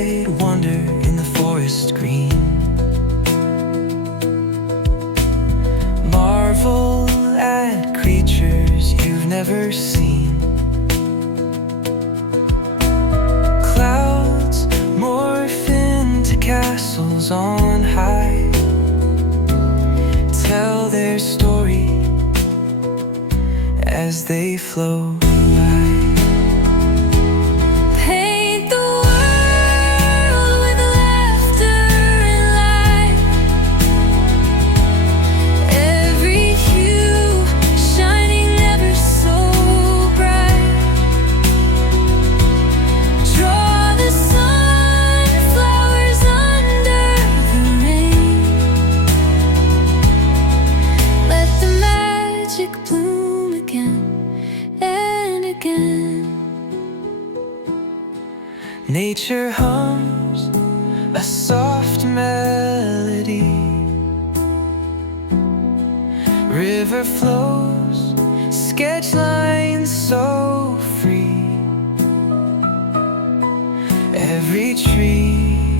moonlight wander in the forest green. Marvel at creatures you've never seen. Clouds morph into castles on high, tell their story as they flow by. Paint the world with laughter and light. Every hue shining ever so bright. Draw the sunflowers under the rain. Let the magic bloom again and again. Nature hums a soft melody. River flows, sketch lines so free. Every tree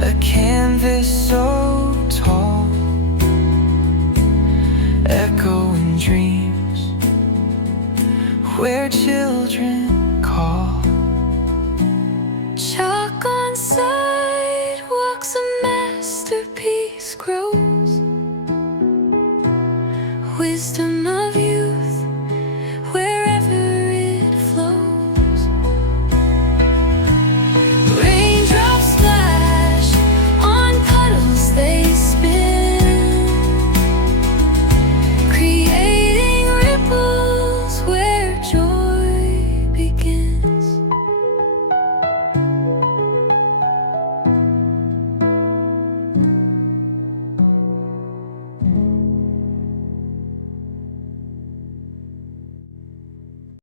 a canvas so